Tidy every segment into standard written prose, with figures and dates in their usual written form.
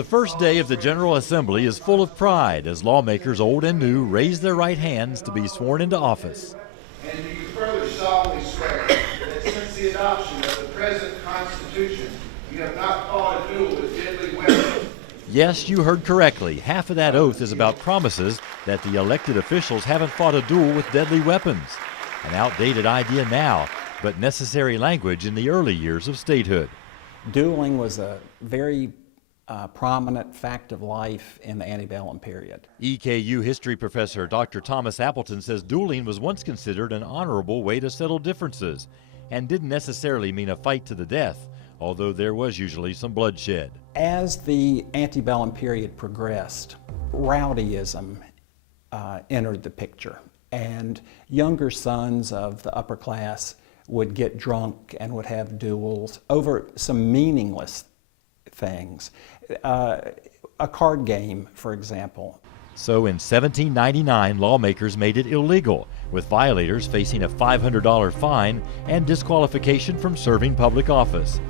The first day of the General Assembly is full of pride as lawmakers old and new raise their right hands to be sworn into office. And do you further solemnly swear that since the adoption of the present Constitution, you have not fought a duel with deadly weapons? Yes, you heard correctly. Half of that oath is about promises that the elected officials haven't fought a duel with deadly weapons. An outdated idea now, but necessary language in the early years of statehood. Dueling was a very prominent fact of life in the antebellum period. EKU history professor Dr. Thomas Appleton says dueling was once considered an honorable way to settle differences and didn't necessarily mean a fight to the death, although there was usually some bloodshed. As the antebellum period progressed, rowdyism entered the picture, and younger sons of the upper class would get drunk and would have duels over some meaningless things. A card game, for example. So in 1799, lawmakers made it illegal, with violators facing a $500 fine and disqualification from serving public office.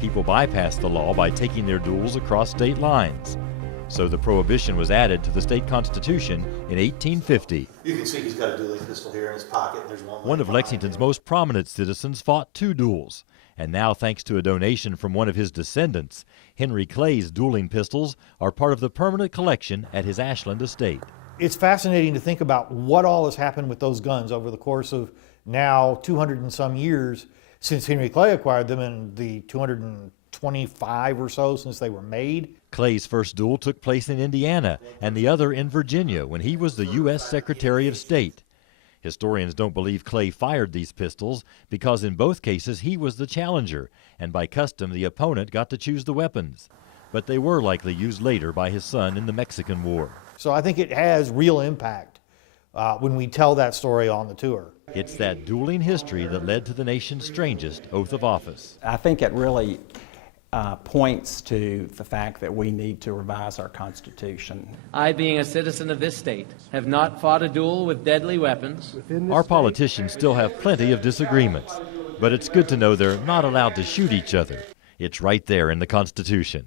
People bypassed the law by taking their duels across state lines. So the prohibition was added to the state constitution in 1850. You can see he's got a dueling pistol here in his pocket. And there's one of Lexington's most prominent citizens fought 2 duels. And now, thanks to a donation from one of his descendants, Henry Clay's dueling pistols are part of the permanent collection at his Ashland estate. It's fascinating to think about what all has happened with those guns over the course of now 200 and some years since Henry Clay acquired them, and the 225 or so since they were made. Clay's first duel took place in Indiana and the other in Virginia when he was the U.S. Secretary of State. Historians don't believe Clay fired these pistols because in both cases he was the challenger, and by custom the opponent got to choose the weapons. But they were likely used later by his son in the Mexican War. So I think it has real impact when we tell that story on the tour. It's that dueling history that led to the nation's strangest oath of office. I think it really points to the fact that we need to revise our Constitution. I, being a citizen of this state, have not fought a duel with deadly weapons. Our politicians still have plenty of disagreements, but it's good to know they're not allowed to shoot each other. It's right there in the Constitution.